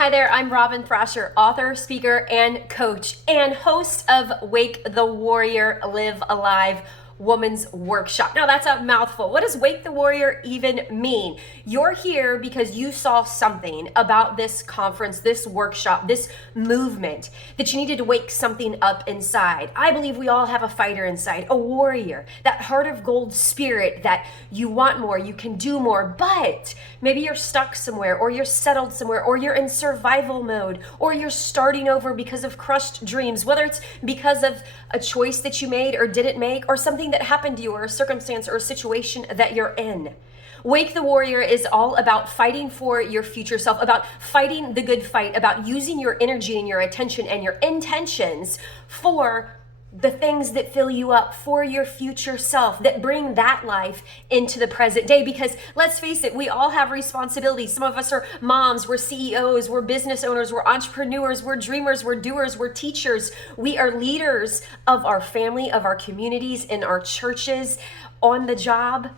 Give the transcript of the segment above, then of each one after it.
Hi there, I'm Robin Thrasher, author, speaker, and coach, and host of Wake the Warrior, Live Alive Woman's Workshop. Now that's a mouthful. What does Wake the Warrior even mean? You're here because you saw something about this conference, this workshop, this movement that you needed to wake something up inside. I believe we all have a fighter inside, a warrior, that heart of gold spirit that you want more, you can do more, but maybe you're stuck somewhere, or you're settled somewhere, or you're in survival mode, or you're starting over because of crushed dreams, whether it's because of a choice that you made or didn't make, or something that happened to you, or a circumstance or a situation that you're in. Wake the Warrior is all about fighting for your future self, about fighting the good fight, about using your energy and your attention and your intentions for the things that fill you up, for your future self, that bring that life into the present day. Because let's face it, we all have responsibilities. Some of us are moms, we're CEOs, we're business owners, we're entrepreneurs, we're dreamers, we're doers, we're teachers. We are leaders of our family, of our communities, in our churches, on the job.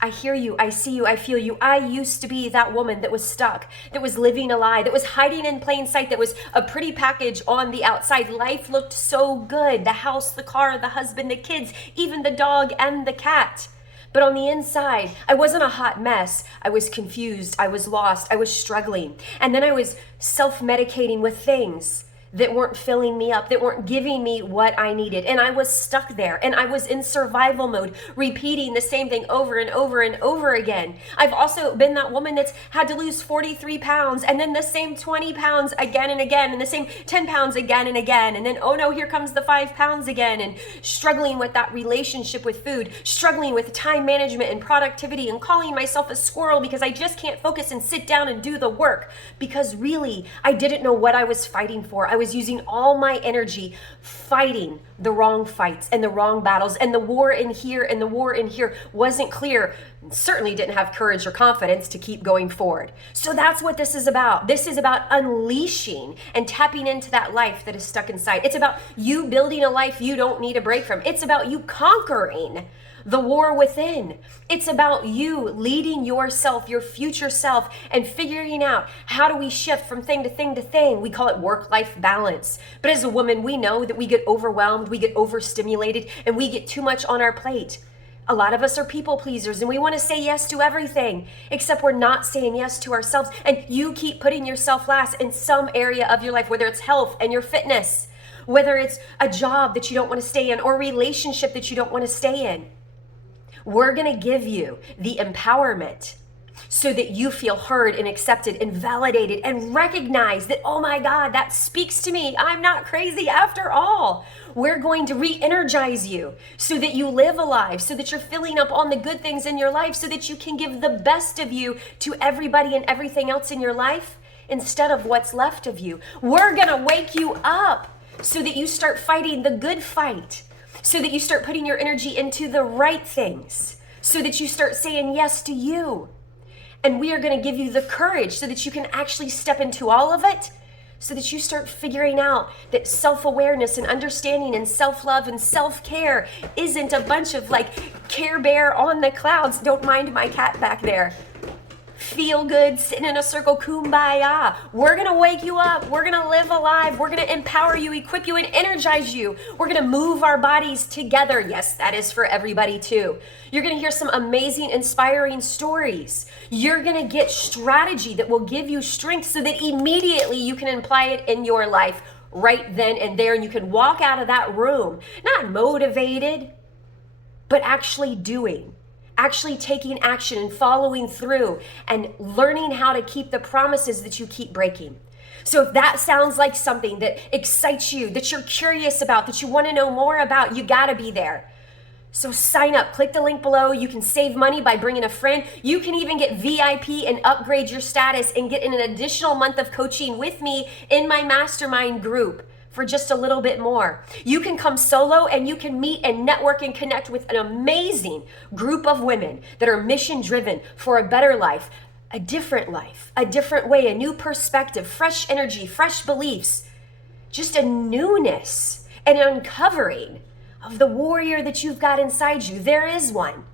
I hear you, I see you, I feel you. I used to be that woman that was stuck, that was living a lie, that was hiding in plain sight, that was a pretty package on the outside. Life looked so good. The house, the car, the husband, the kids, even the dog and the cat. But on the inside, I wasn't a hot mess. I was confused, I was lost, I was struggling. And then I was self-medicating with things that weren't filling me up, that weren't giving me what I needed. And I was stuck there, and I was in survival mode, repeating the same thing over and over and over again. I've also been that woman that's had to lose 43 pounds, and then the same 20 pounds again and again, and the same 10 pounds again and again. And then, oh no, here comes the 5 pounds again, and struggling with that relationship with food, struggling with time management and productivity, and calling myself a squirrel because I just can't focus and sit down and do the work. Because really, I didn't know what I was fighting for. I was using all my energy fighting the wrong fights and the wrong battles, and the war in here and the war in here wasn't clear. Certainly didn't have courage or confidence to keep going forward. So that's what this is about. This is about unleashing and tapping into that life that is stuck inside. It's about you building a life you don't need a break from. It's about you conquering the war within. It's about you leading yourself, your future self, and figuring out, how do we shift from thing to thing to thing? We call it work-life balance. But as a woman, we know that we get overwhelmed, we get overstimulated, and we get too much on our plate. A lot of us are people pleasers, and we want to say yes to everything, except we're not saying yes to ourselves. And you keep putting yourself last in some area of your life, whether it's health and your fitness, whether it's a job that you don't want to stay in, or a relationship that you don't want to stay in. We're going to give you the empowerment so that you feel heard and accepted and validated and recognize that, oh my God, that speaks to me. I'm not crazy after all. We're going to re-energize you so that you live alive, so that you're filling up on the good things in your life, so that you can give the best of you to everybody and everything else in your life instead of what's left of you. We're going to wake you up so that you start fighting the good fight, so that you start putting your energy into the right things, so that you start saying yes to you. And we are going to give you the courage so that you can actually step into all of it, so that you start figuring out that self-awareness and understanding and self-love and self-care isn't a bunch of Care Bear on the clouds. Don't mind my cat back there. Feel good, sitting in a circle, kumbaya. We're going to wake you up. We're going to live alive. We're going to empower you, equip you, and energize you. We're going to move our bodies together. Yes, that is for everybody too. You're going to hear some amazing, inspiring stories. You're going to get strategy that will give you strength so that immediately you can apply it in your life right then and there. And you can walk out of that room, not motivated, but actually doing. Actually taking action and following through and learning how to keep the promises that you keep breaking. So if that sounds like something that excites you, that you're curious about, that you want to know more about, you got to be there. So sign up, click the link below. You can save money by bringing a friend. You can even get VIP and upgrade your status and get an additional month of coaching with me in my mastermind group for just a little bit more. You can come solo, and you can meet and network and connect with an amazing group of women that are mission driven for a better life, a different way, a new perspective, fresh energy, fresh beliefs, just a newness and an uncovering of the warrior that you've got inside you. There is one.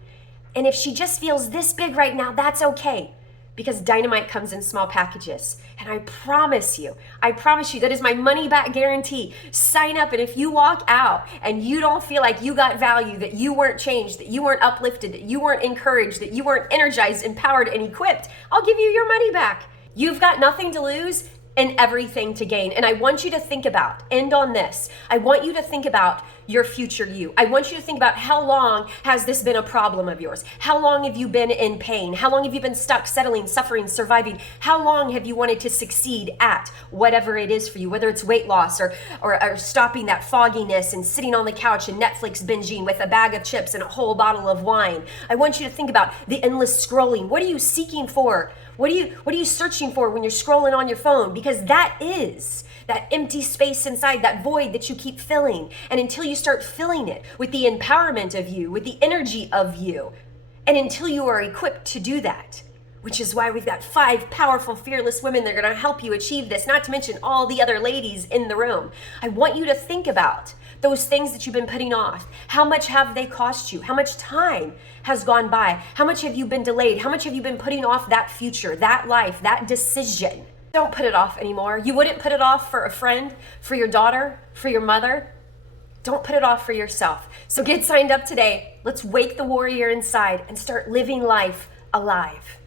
And if she just feels this big right now, that's okay. because dynamite comes in small packages. And I promise you, that is my money back guarantee. Sign up, and if you walk out and you don't feel like you got value, that you weren't changed, that you weren't uplifted, that you weren't encouraged, that you weren't energized, empowered, and equipped, I'll give you your money back. You've got nothing to lose and everything to gain. And I want you to think about, end on this, I want you to think about your future you. I want you to think about, how long has this been a problem of yours? How long have you been in pain? How long have you been stuck, settling, suffering, surviving? How long have you wanted to succeed at whatever it is for you, whether it's weight loss or stopping that fogginess and sitting on the couch and Netflix binging with a bag of chips and a whole bottle of wine? I want you to think about the endless scrolling. What are you seeking for? What are you searching for when you're scrolling on your phone? Because that is that empty space inside, that void that you keep filling. And until you start filling it with the empowerment of you, with the energy of you, and until you are equipped to do that, which is why we've got 5 powerful, fearless women that are going to help you achieve this, not to mention all the other ladies in the room. I want you to think about those things that you've been putting off. How much have they cost you? How much time has gone by? How much have you been delayed? How much have you been putting off that future, that life, that decision? Don't put it off anymore. You wouldn't put it off for a friend, for your daughter, for your mother. Don't put it off for yourself. So get signed up today. Let's wake the warrior inside and start living life alive.